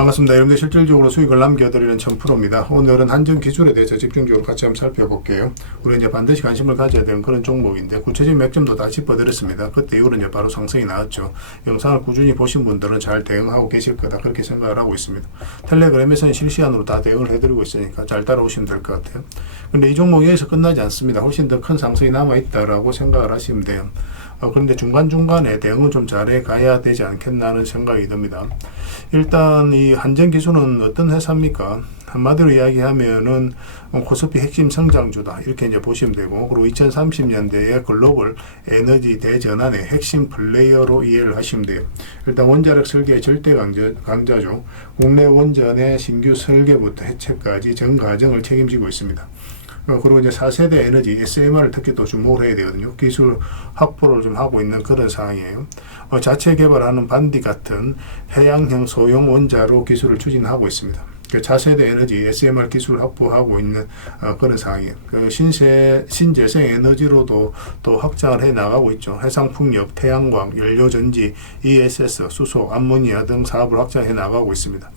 반갑습니다. 여러분들 실질적으로 수익을 남겨드리는 천프로입니다. 오늘은 한전 기술에 대해서 집중적으로 같이 한번 살펴볼게요. 우리 이제 반드시 관심을 가져야 되는 그런 종목인데 구체적인 맥점도 다 짚어드렸습니다. 그때 이후로 이제 바로 상승이 나왔죠. 영상을 꾸준히 보신 분들은 잘 대응하고 계실 거다 그렇게 생각을 하고 있습니다. 텔레그램에서는 실시간으로 다 대응을 해드리고 있으니까 잘 따라오시면 될 것 같아요. 근데 이 종목이 여기서 끝나지 않습니다. 훨씬 더 큰 상승이 남아있다라고 생각을 하시면 돼요. 그런데 중간중간에 대응은 좀 잘해 가야 되지 않겠나 하는 생각이 듭니다. 일단 이 한전기술은 어떤 회사입니까? 한마디로 이야기하면은 코스피 핵심 성장주다 이렇게 이제 보시면 되고, 그리고 2030년대의 글로벌 에너지 대전환의 핵심 플레이어로 이해를 하시면 돼요. 일단 원자력 설계의 절대 강자죠. 국내 원전의 신규 설계부터 해체까지 전 과정을 책임지고 있습니다. 그리고 이제 4세대 에너지 SMR을 특히 또 주목을 해야 되거든요. 기술 확보를 좀 하고 있는 그런 상황이에요. 자체 개발하는 반디 같은 해양형 소형 원자로 기술을 추진하고 있습니다. 차세대 에너지 SMR 기술을 확보하고 있는 그런 상황이에요. 신재생 에너지로도 또 확장을 해 나가고 있죠. 해상풍력, 태양광, 연료전지, ESS, 수소, 암모니아 등 사업을 확장해 나가고 있습니다.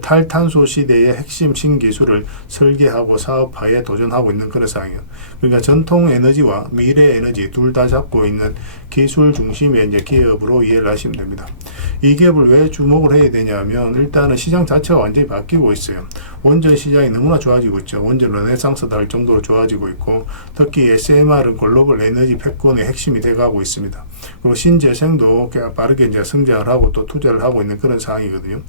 탈탄소 시대의 핵심 신기술을 설계하고 사업화에 도전하고 있는 그런 상황이에요. 그러니까 전통 에너지와 미래 에너지 둘 다 잡고 있는 기술 중심의 이제 기업으로 이해를 하시면 됩니다. 이 기업을 왜 주목을 해야 되냐면, 일단은 시장 자체가 완전히 바뀌고 있어요. 원전 시장이 너무나 좋아지고 있죠. 원전 르네상스다 할 정도로 좋아지고 있고, 특히 SMR은 글로벌 에너지 패권의 핵심이 돼가고 있습니다. 그리고 신재생도 빠르게 이제 성장을 하고 또 투자를 하고 있는 그런 상황이거든요.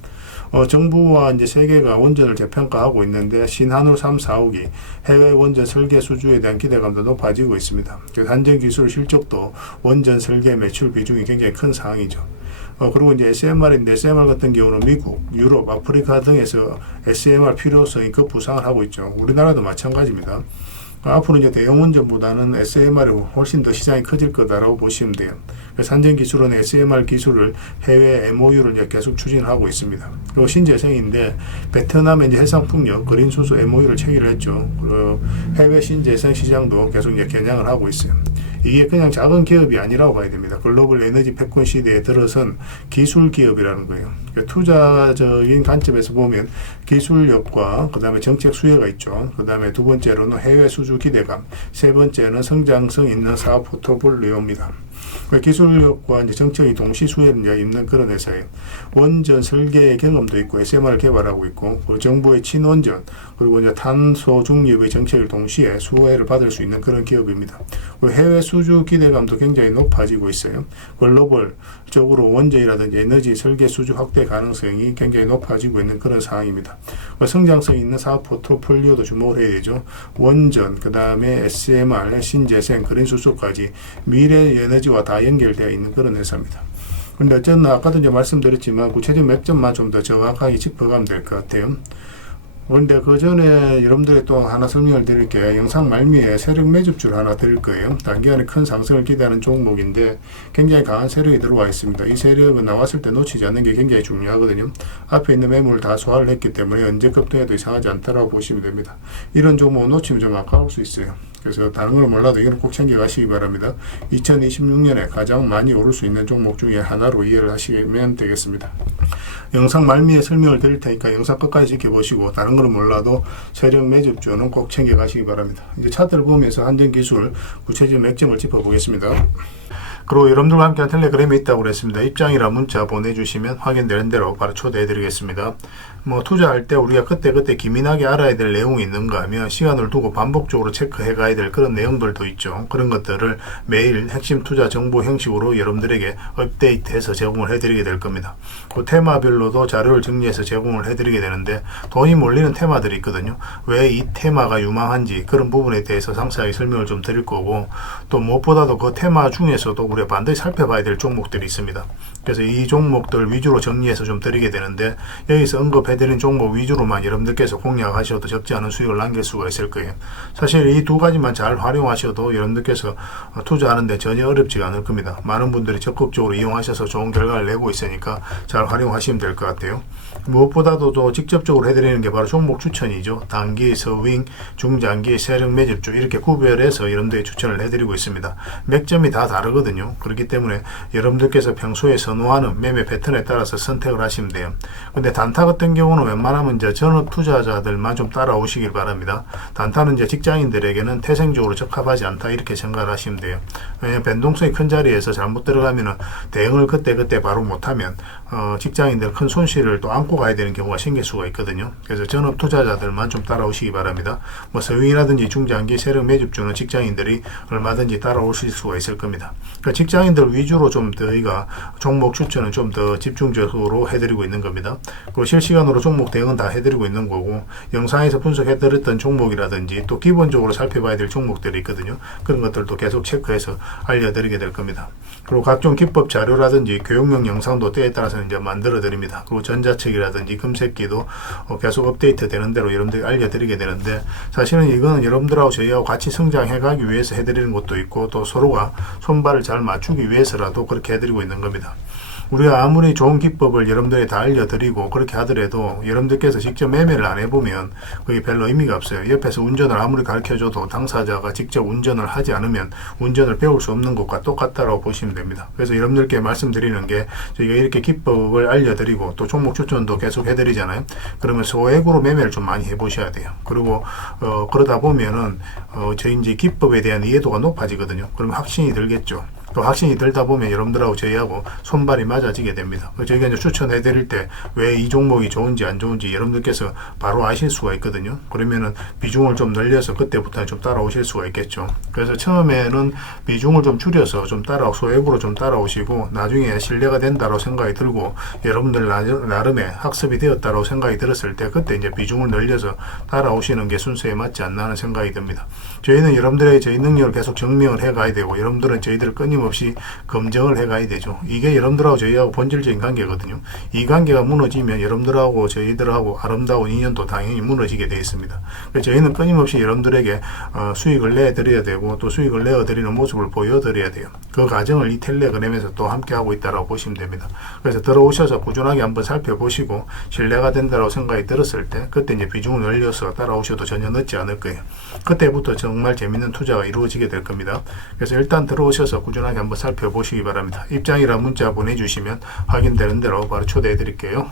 정부와 이제 세계가 원전을 재평가하고 있는데, 신한우 3, 4호기 해외 원전 설계 수주에 대한 기대감도 높아지고 있습니다. 한전 기술 실적도 원전 설계 매출 비중이 굉장히 큰 상황이죠. 그리고 이제 SMR인데, SMR 같은 경우는 미국, 유럽, 아프리카 등에서 SMR 필요성이 급부상을 하고 있죠. 우리나라도 마찬가지입니다. 앞으로 이제 대형 원전보다는 SMR이 훨씬 더 시장이 커질 거다라고 보시면 돼요. 그래서 한전기술은 SMR 기술을 해외 MOU를 이제 계속 추진하고 있습니다. 그리고 신재생인데, 베트남의 이제 해상풍력, 그린수소 MOU를 체결을 했죠. 그리고 해외 신재생 시장도 계속 이제 겨냥을 하고 있어요. 이게 그냥 작은 기업이 아니라고 봐야 됩니다. 글로벌 에너지 패권 시대에 들어선 기술 기업이라는 거예요. 그러니까 투자적인 관점에서 보면 기술력과 그 다음에 정책 수혜가 있죠. 그 다음에 두 번째로는 해외 수주 기대감, 세 번째는 성장성 있는 사업 포트폴리오입니다. 기술력과 이제 정책이 동시 수혜를 입는 그런 회사예요. 원전 설계의 경험도 있고 SMR을 개발하고 있고, 정부의 친원전 그리고 이제 탄소 중립의 정책을 동시에 수혜를 받을 수 있는 그런 기업입니다. 해외 수주 기대감도 굉장히 높아지고 있어요. 글로벌적으로 원전이라든지 에너지 설계 수주 확대 가능성이 굉장히 높아지고 있는 그런 상황입니다. 성장성 있는 사업 포트폴리오도 주목을 해야 되죠. 원전, 그 다음에 SMR, 신재생, 그린수소까지 미래 에너지와 다 연결되어 있는 그런 회사입니다. 근데 어쨌든 아까도 이제 말씀드렸지만 구체적인 맥점만 좀 더 정확하게 짚어가면 될 것 같아요. 그런데 그 전에 여러분들이 또 하나 설명을 드릴게요. 영상 말미에 세력 매집주를 하나 드릴 거예요. 단기간에 큰 상승을 기대하는 종목인데 굉장히 강한 세력이 들어와 있습니다. 이 세력은 나왔을 때 놓치지 않는 게 굉장히 중요하거든요. 앞에 있는 매물을 다 소화를 했기 때문에 언제 급등해도 이상하지 않다라고 보시면 됩니다. 이런 종목을 놓치면 좀 아까울 수 있어요. 그래서 다른 걸 몰라도 이건 꼭 챙겨 가시기 바랍니다. 2026년에 가장 많이 오를 수 있는 종목 중에 하나로 이해를 하시면 되겠습니다. 영상 말미에 설명을 드릴 테니까 영상 끝까지 지켜보시고, 다른 걸 몰라도 세력 매집주는 꼭 챙겨 가시기 바랍니다. 이제 차트를 보면서 한전기술 구체적인 맥점을 짚어보겠습니다. 그리고 여러분들과 함께한 텔레그램에 있다고 그랬습니다. 입장이라 문자 보내주시면 확인되는 대로 바로 초대해 드리겠습니다. 투자할 때 우리가 그때그때 기민하게 알아야 될 내용이 있는가 하면 시간을 두고 반복적으로 체크해 가야 될 그런 내용들도 있죠. 그런 것들을 매일 핵심 투자 정보 형식으로 여러분들에게 업데이트해서 제공을 해드리게 될 겁니다. 그 테마별로도 자료를 정리해서 제공을 해드리게 되는데, 돈이 몰리는 테마들이 있거든요. 왜 이 테마가 유망한지 그런 부분에 대해서 상세하게 설명을 좀 드릴 거고, 또 무엇보다도 그 테마 중에서도 우리가 반드시 살펴봐야 될 종목들이 있습니다. 그래서 이 종목들 위주로 정리해서 좀 드리게 되는데, 여기서 언급해드린 종목 위주로만 여러분들께서 공략하셔도 적지 않은 수익을 남길 수가 있을 거예요. 사실 이 두 가지만 잘 활용하셔도 여러분들께서 투자하는데 전혀 어렵지가 않을 겁니다. 많은 분들이 적극적으로 이용하셔서 좋은 결과를 내고 있으니까 잘 활용하시면 될 것 같아요. 무엇보다도 더 직접적으로 해드리는 게 바로 종목 추천이죠. 단기, 서윙, 중장기, 세력 매집주 이렇게 구별해서 여러분들이 추천을 해드리고 있습니다. 맥점이 다 다르거든요. 있거든요. 그렇기 때문에 여러분들께서 평소에 선호하는 매매 패턴에 따라서 선택을 하시면 돼요. 근데 단타 같은 경우는 웬만하면 이제 전업 투자자들만 좀 따라오시길 바랍니다. 단타는 이제 직장인들에게는 태생적으로 적합하지 않다 이렇게 생각을 하시면 돼요. 왜냐하면 변동성이 큰 자리에서 잘못 들어가면은 대응을 그때 바로 못하면 직장인들 큰 손실을 또 안고 가야 되는 경우가 생길 수가 있거든요. 그래서 전업 투자자들만 좀 따라오시기 바랍니다. 뭐 서윙이라든지 중장기 세력 매집주는 직장인들이 얼마든지 따라오실 수가 있을 겁니다. 그러니까 직장인들 위주로 좀 저희가 종목 추천은 좀 더 집중적으로 해드리고 있는 겁니다. 그리고 실시간으로 종목 대응은 다 해드리고 있는 거고, 영상에서 분석해드렸던 종목이라든지 또 기본적으로 살펴봐야 될 종목들이 있거든요. 그런 것들도 계속 체크해서 알려드리게 될 겁니다. 그리고 각종 기법 자료라든지 교육용 영상도 때에 따라서는 이제 만들어 드립니다. 그리고 전자책이라든지 금색기도 계속 업데이트 되는 대로 여러분들이 알려드리게 되는데, 사실은 이거는 여러분들하고 저희하고 같이 성장해 가기 위해서 해드리는 것도 있고, 또 서로가 손발을 잘 맞추기 위해서라도 그렇게 해드리고 있는 겁니다. 우리가 아무리 좋은 기법을 여러분들이 다 알려드리고 그렇게 하더라도 여러분들께서 직접 매매를 안 해보면 그게 별로 의미가 없어요. 옆에서 운전을 아무리 가르쳐줘도 당사자가 직접 운전을 하지 않으면 운전을 배울 수 없는 것과 똑같다고 보시면 됩니다. 그래서 여러분들께 말씀드리는 게, 저희가 이렇게 기법을 알려드리고 또 종목 추천도 계속 해드리잖아요. 그러면 소액으로 매매를 좀 많이 해보셔야 돼요. 그리고 그러다 보면은 저희 이제 기법에 대한 이해도가 높아지거든요. 그러면 확신이 들겠죠. 또 확신이 들다 보면 여러분들하고 저희하고 손발이 맞아지게 됩니다. 저희가 이제 추천해 드릴 때 왜 이 종목이 좋은지 안 좋은지 여러분들께서 바로 아실 수가 있거든요. 그러면은 비중을 좀 늘려서 그때부터 좀 따라오실 수가 있겠죠. 그래서 처음에는 비중을 좀 줄여서 좀 소액으로 좀 따라오시고, 나중에 신뢰가 된다고 생각이 들고 여러분들 나름의 학습이 되었다고 생각이 들었을 때 그때 이제 비중을 늘려서 따라오시는 게 순서에 맞지 않나 하는 생각이 듭니다. 저희는 여러분들의 저희 능력을 계속 증명을 해 가야 되고, 여러분들은 저희들을 끊임없이 검증을 해 가야 되죠. 이게 여러분들하고 저희하고 본질적인 관계거든요. 이 관계가 무너지면 여러분들하고 저희들하고 아름다운 인연도 당연히 무너지게 되어 있습니다. 그래서 저희는 끊임없이 여러분들에게 수익을 내드려야 되고, 또 수익을 내어드리는 모습을 보여드려야 돼요. 그 과정을 이 텔레그램에서 또 함께 하고 있다고 보시면 됩니다. 그래서 들어오셔서 꾸준하게 한번 살펴보시고 신뢰가 된다고 생각이 들었을 때 그때 이제 비중을 늘려서 따라오셔도 전혀 늦지 않을 거예요. 그때부터 정말 재밌는 투자가 이루어지게 될 겁니다. 그래서 일단 들어오셔서 꾸준하게 한번 살펴보시기 바랍니다. 입장이라 문자 보내주시면 확인되는 대로 바로 초대해 드릴게요.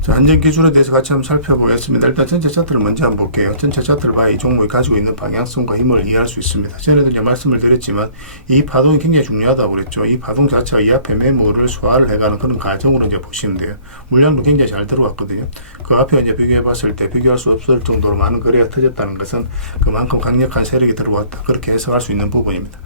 자, 안전기준에 대해서 같이 한번 살펴보겠습니다. 일단 전체 차트를 먼저 한번 볼게요. 전체 차트를 봐야 이 종목이 가지고 있는 방향성과 힘을 이해할 수 있습니다. 전에도 이제 말씀을 드렸지만 이 파동이 굉장히 중요하다고 그랬죠. 이 파동 자체가 이 앞에 매물을 소화를 해가는 그런 과정으로 이제 보시면 돼요. 물량도 굉장히 잘 들어왔거든요. 그 앞에 이제 비교해 봤을 때 비교할 수 없을 정도로 많은 거래가 터졌다는 것은 그만큼 강력한 세력이 들어왔다, 그렇게 해석할 수 있는 부분입니다.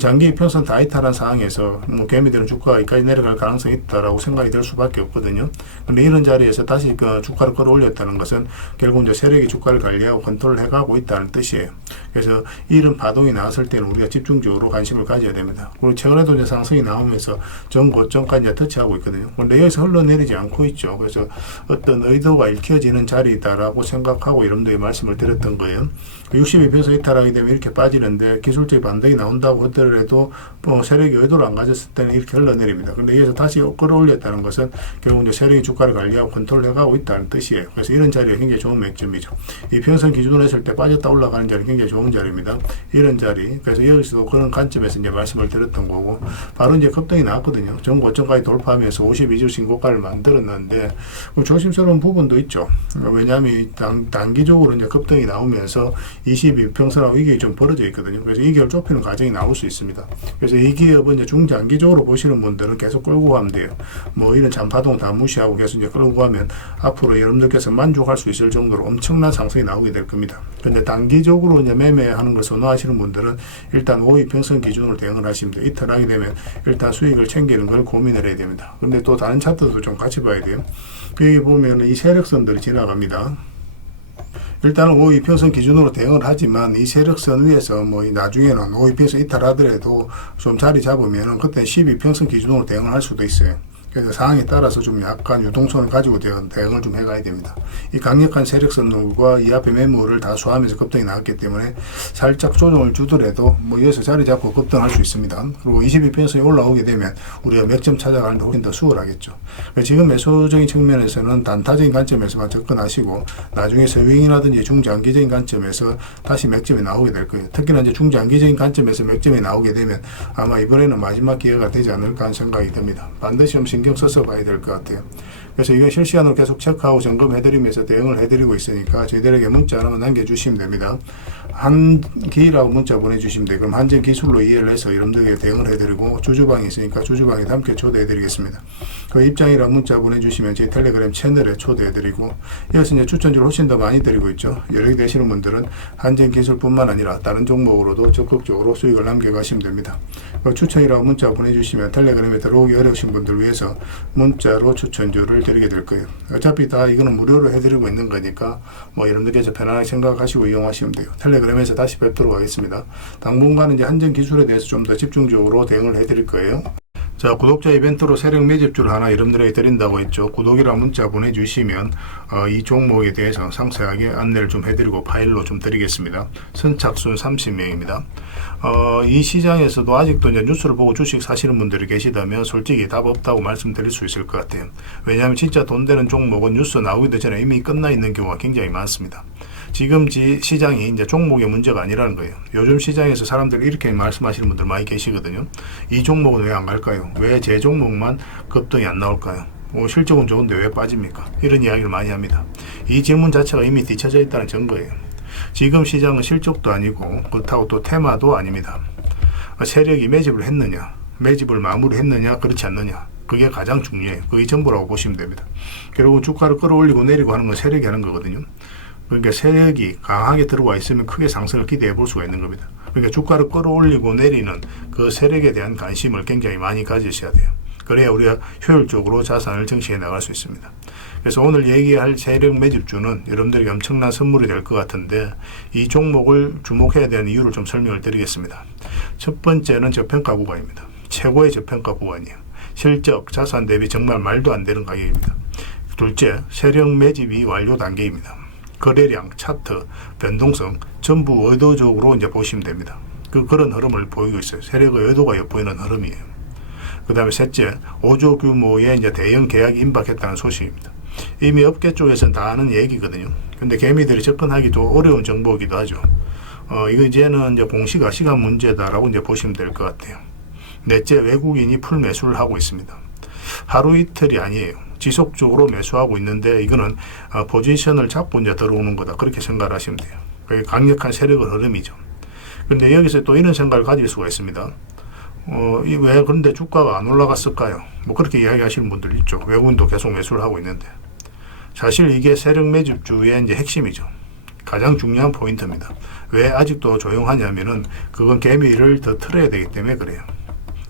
장기 평선 다 이탈한 상황에서 개미들은 주가가 여기까지 내려갈 가능성이 있다라고 생각이 들 수밖에 없거든요. 근데 이런 자리에서 다시 그 주가를 끌어올렸다는 것은 결국 이제 세력이 주가를 관리하고 컨트롤 해가고 있다는 뜻이에요. 그래서 이런 파동이 나왔을 때는 우리가 집중적으로 관심을 가져야 됩니다. 그리고 최근에도 이제 상승이 나오면서 전고점까지 이제 터치하고 있거든요. 그런데 여기서 흘러내리지 않고 있죠. 그래서 어떤 의도가 읽혀지는 자리다라고 생각하고 여러분들이 말씀을 드렸던 거예요. 62평선 이탈하게 되면 이렇게 빠지는데 기술적인 반등이 나온다고 하더라도 세력이 의도를 안 가졌을 때는 이렇게 흘러내립니다. 그런데 여기서 다시 끌어올렸다는 것은 결국 이제 세력이 주가를 관리하고 컨트롤 해가고 있다는 뜻이에요. 그래서 이런 자리가 굉장히 좋은 맥점이죠. 이 평선 기준으로 했을 때 빠졌다 올라가는 자리 굉장히 좋은 자리입니다. 이런 자리. 그래서 여기서도 그런 관점에서 이제 말씀을 드렸던 거고, 바로 이제 급등이 나왔거든요. 전고점까지 돌파하면서 52주 신고가를 만들었는데 조심스러운 부분도 있죠. 왜냐하면 단기적으로 이제 급등이 나오면서 22평선하고 이게 좀 벌어져 있거든요. 그래서 이 기업을 좁히는 과정이 나올 수 있습니다. 그래서 이 기업은 이제 중장기적으로 보시는 분들은 계속 끌고 가면 돼요. 이런 잔파동 다 무시하고 계속 이제 끌고 가면 앞으로 여러분들께서 만족할 수 있을 정도로 엄청난 상승이 나오게 될 겁니다. 근데 단기적으로 이제 매매하는 걸 선호하시는 분들은 일단 5일평선 기준으로 대응을 하시면 돼요. 이탈하게 되면 일단 수익을 챙기는 걸 고민을 해야 됩니다. 근데 또 다른 차트도 좀 같이 봐야 돼요. 여기 보면 이 세력선들이 지나갑니다. 일단은 5일평선 기준으로 대응을 하지만 이 세력선 위에서 나중에는 5일평선 이탈하더라도 좀 자리 잡으면 그때 12평선 기준으로 대응을 할 수도 있어요. 그래서 상황에 따라서 좀 약간 유동성을 가지고 대응을 좀 해가야 됩니다. 이 강력한 세력 선물과 이 앞에 매물을 다 소화하면서 급등이 나왔기 때문에 살짝 조정을 주더라도 뭐 여기서 자리 잡고 급등할 수 있습니다. 그리고 22편선이 올라오게 되면 우리가 맥점 찾아가는데 훨씬 더 수월하겠죠. 지금 매수적인 측면에서는 단타적인 관점에서만 접근하시고 나중에 스윙이라든지 중장기적인 관점에서 다시 맥점이 나오게 될 거예요. 특히나 이제 중장기적인 관점에서 맥점이 나오게 되면 아마 이번에는 마지막 기회가 되지 않을까 하는 생각이 듭니다. 반드시 좀 신경 써서 봐야 될 것 같아요. 그래서 이거 실시간으로 계속 체크하고 점검해드리면서 대응을 해드리고 있으니까 저희들에게 문자 하나만 남겨주시면 됩니다. 한기라고 문자 보내주시면 돼요. 그럼 한전 기술로 이해를 해서 여러분들에게 대응을 해드리고 주주방이 있으니까 주주방에 함께 초대해드리겠습니다. 그 입장이라고 문자 보내주시면 저희 텔레그램 채널에 초대해드리고 여기서 이제 추천주를 훨씬 더 많이 드리고 있죠. 여력이 되시는 분들은 한전 기술뿐만 아니라 다른 종목으로도 적극적으로 수익을 남겨가시면 됩니다. 그 추천이라고 문자 보내주시면 텔레그램에 들어오기 어려우신 분들 위해서 문자로 추천주를 드리게 될 거예요. 어차피 다 이거는 무료로 해드리고 있는 거니까 뭐 여러분들께서 편안하게 생각하시고 이용하시면 돼요. 텔레그램에서 다시 뵙도록 하겠습니다. 당분간은 이제 한전 기술에 대해서 좀 더 집중적으로 대응을 해드릴 거예요. 자, 구독자 이벤트로 세력 매집주를 하나 여러분들에게 드린다고 했죠. 구독이랑 문자 보내주시면 이 종목에 대해서 상세하게 안내를 좀 해드리고 파일로 좀 드리겠습니다. 선착순 30명입니다. 이 시장에서도 아직도 이제 뉴스를 보고 주식 사시는 분들이 계시다면 솔직히 답 없다고 말씀드릴 수 있을 것 같아요. 왜냐하면 진짜 돈 되는 종목은 뉴스 나오기도 전에 이미 끝나 있는 경우가 굉장히 많습니다. 지금 시장이 이제 종목의 문제가 아니라는 거예요. 요즘 시장에서 사람들이 이렇게 말씀하시는 분들 많이 계시거든요. 이 종목은 왜 안 갈까요? 왜 제 종목만 급등이 안 나올까요? 실적은 좋은데 왜 빠집니까? 이런 이야기를 많이 합니다. 이 질문 자체가 이미 뒤쳐져 있다는 증거예요. 지금 시장은 실적도 아니고 그렇다고 또 테마도 아닙니다. 세력이 매집을 했느냐, 매집을 마무리했느냐, 그렇지 않느냐. 그게 가장 중요해요. 그게 전부라고 보시면 됩니다. 결국 주가를 끌어올리고 내리고 하는 건 세력이 하는 거거든요. 그러니까 세력이 강하게 들어와 있으면 크게 상승을 기대해 볼 수가 있는 겁니다. 그러니까 주가를 끌어올리고 내리는 그 세력에 대한 관심을 굉장히 많이 가지셔야 돼요. 그래야 우리가 효율적으로 자산을 정치해 나갈 수 있습니다. 그래서 오늘 얘기할 세력 매집주는 여러분들에게 엄청난 선물이 될 것 같은데 이 종목을 주목해야 되는 이유를 좀 설명을 드리겠습니다. 첫 번째는 저평가 구간입니다. 최고의 저평가 구간이에요. 실적, 자산 대비 정말 말도 안 되는 가격입니다. 둘째, 세력 매집이 완료 단계입니다. 거래량, 차트, 변동성 전부 의도적으로 이제 보시면 됩니다. 그런 흐름을 보이고 있어요. 세력의 의도가 엿보이는 흐름이에요. 그 다음에 셋째, 5조 규모의 이제 대형 계약이 임박했다는 소식입니다. 이미 업계 쪽에서는 다 아는 얘기거든요. 근데 개미들이 접근하기도 어려운 정보이기도 하죠. 이거 이제는 이제 공시가 시간 문제다라고 이제 보시면 될 것 같아요. 넷째, 외국인이 풀 매수를 하고 있습니다. 하루 이틀이 아니에요. 지속적으로 매수하고 있는데 이거는 포지션을 잡고 이제 들어오는 거다. 그렇게 생각을 하시면 돼요. 그게 강력한 세력의 흐름이죠. 그런데 여기서 또 이런 생각을 가질 수가 있습니다. 왜 그런데 주가가 안 올라갔을까요? 뭐 그렇게 이야기하시는 분들 있죠. 외국인도 계속 매수를 하고 있는데. 사실 이게 세력 매집주의 이제 핵심이죠. 가장 중요한 포인트입니다. 왜 아직도 조용하냐면은 그건 개미를 더 틀어야 되기 때문에 그래요.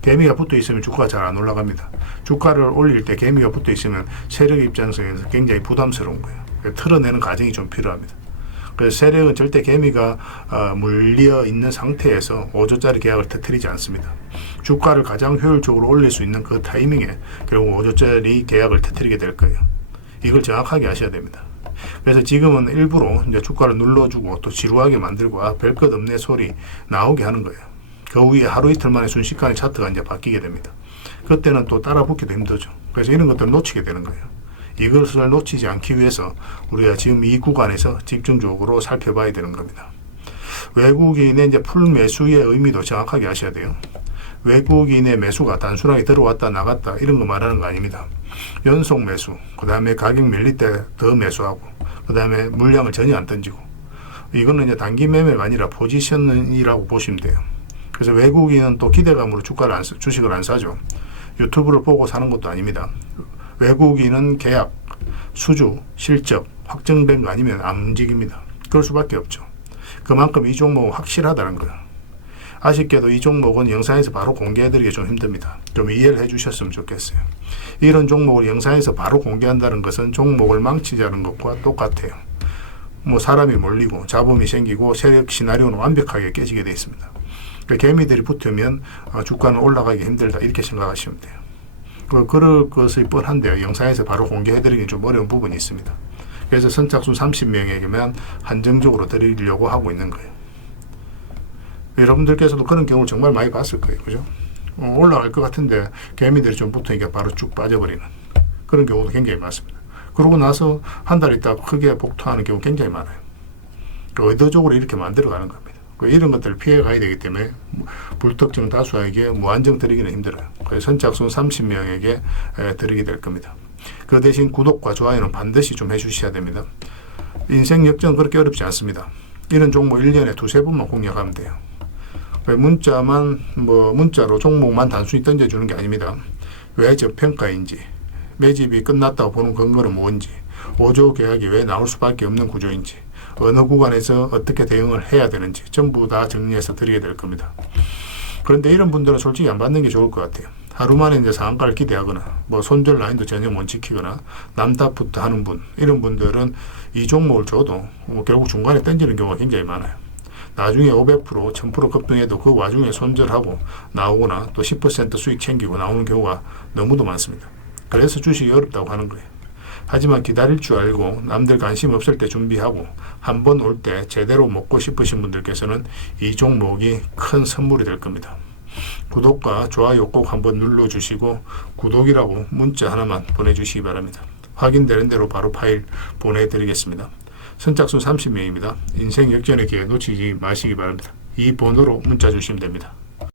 개미가 붙어 있으면 주가가 잘 안 올라갑니다. 주가를 올릴 때 개미가 붙어 있으면 세력 입장에서 굉장히 부담스러운 거예요. 틀어내는 과정이 좀 필요합니다. 그래서 세력은 절대 개미가 물려 있는 상태에서 5조짜리 계약을 터뜨리지 않습니다. 주가를 가장 효율적으로 올릴 수 있는 그 타이밍에 결국 5조짜리 계약을 터뜨리게 될 거예요. 이걸 정확하게 아셔야 됩니다. 그래서 지금은 일부러 이제 주가를 눌러주고 또 지루하게 만들고 별 것 없네 소리 나오게 하는 거예요. 그 후에 하루 이틀 만에 순식간에 차트가 이제 바뀌게 됩니다. 그때는 또 따라 붙기도 힘들죠. 그래서 이런 것들을 놓치게 되는 거예요. 이것을 놓치지 않기 위해서 우리가 지금 이 구간에서 집중적으로 살펴봐야 되는 겁니다. 외국인의 이제 풀 매수의 의미도 정확하게 아셔야 돼요. 외국인의 매수가 단순하게 들어왔다 나갔다 이런 거 말하는 거 아닙니다. 연속 매수, 그 다음에 가격 밀릴 때 더 매수하고, 그 다음에 물량을 전혀 안 던지고, 이거는 이제 단기 매매가 아니라 포지션이라고 보시면 돼요. 그래서 외국인은 또 기대감으로 주식을 안 사죠. 유튜브를 보고 사는 것도 아닙니다. 외국인은 계약, 수주, 실적 확정된 거 아니면 안 움직입니다. 그럴 수밖에 없죠. 그만큼 이 종목은 확실하다는 거예요. 아쉽게도 이 종목은 영상에서 바로 공개해드리기 좀 힘듭니다. 좀 이해를 해주셨으면 좋겠어요. 이런 종목을 영상에서 바로 공개한다는 것은 종목을 망치자는 것과 똑같아요. 뭐 사람이 몰리고 잡음이 생기고 세력 시나리오는 완벽하게 깨지게 되어 있습니다. 개미들이 붙으면 주가는 올라가기 힘들다 이렇게 생각하시면 돼요. 그럴 것이 뻔한데요. 영상에서 바로 공개해드리기 좀 어려운 부분이 있습니다. 그래서 선착순 30명에게만 한정적으로 드리려고 하고 있는 거예요. 여러분들께서도 그런 경우를 정말 많이 봤을 거예요. 그죠? 올라갈 것 같은데 개미들이 좀 붙으니까 바로 쭉 빠져버리는 그런 경우도 굉장히 많습니다. 그러고 나서 한 달 있다 크게 복토하는 경우 굉장히 많아요. 의도적으로 이렇게 만들어가는 겁니다. 이런 것들을 피해 가야 되기 때문에 불특정 다수에게 무한정 드리기는 힘들어요. 그래서 선착순 30명에게 드리게 될 겁니다. 그 대신 구독과 좋아요는 반드시 좀 해주셔야 됩니다. 인생 역전 그렇게 어렵지 않습니다. 이런 종목 1년에 두세 번만 공략하면 돼요. 문자로 종목만 단순히 던져주는 게 아닙니다. 왜 저평가인지, 매집이 끝났다고 보는 근거는 뭔지, 5조 계약이 왜 나올 수밖에 없는 구조인지, 어느 구간에서 어떻게 대응을 해야 되는지 전부 다 정리해서 드리게 될 겁니다. 그런데 이런 분들은 솔직히 안 받는 게 좋을 것 같아요. 하루 만에 이제 상한가를 기대하거나 손절 라인도 전혀 못 지키거나 남답부터 하는 분, 이런 분들은 이 종목을 줘도 결국 중간에 던지는 경우가 굉장히 많아요. 나중에 500%, 1000% 급등해도 그 와중에 손절하고 나오거나 또 10% 수익 챙기고 나오는 경우가 너무도 많습니다. 그래서 주식이 어렵다고 하는 거예요. 하지만 기다릴 줄 알고 남들 관심 없을 때 준비하고 한 번 올 때 제대로 먹고 싶으신 분들께서는 이 종목이 큰 선물이 될 겁니다. 구독과 좋아요 꼭 한번 눌러주시고 구독이라고 문자 하나만 보내주시기 바랍니다. 확인되는 대로 바로 파일 보내드리겠습니다. 선착순 30명입니다. 인생 역전의 기회 놓치지 마시기 바랍니다. 이 번호로 문자 주시면 됩니다.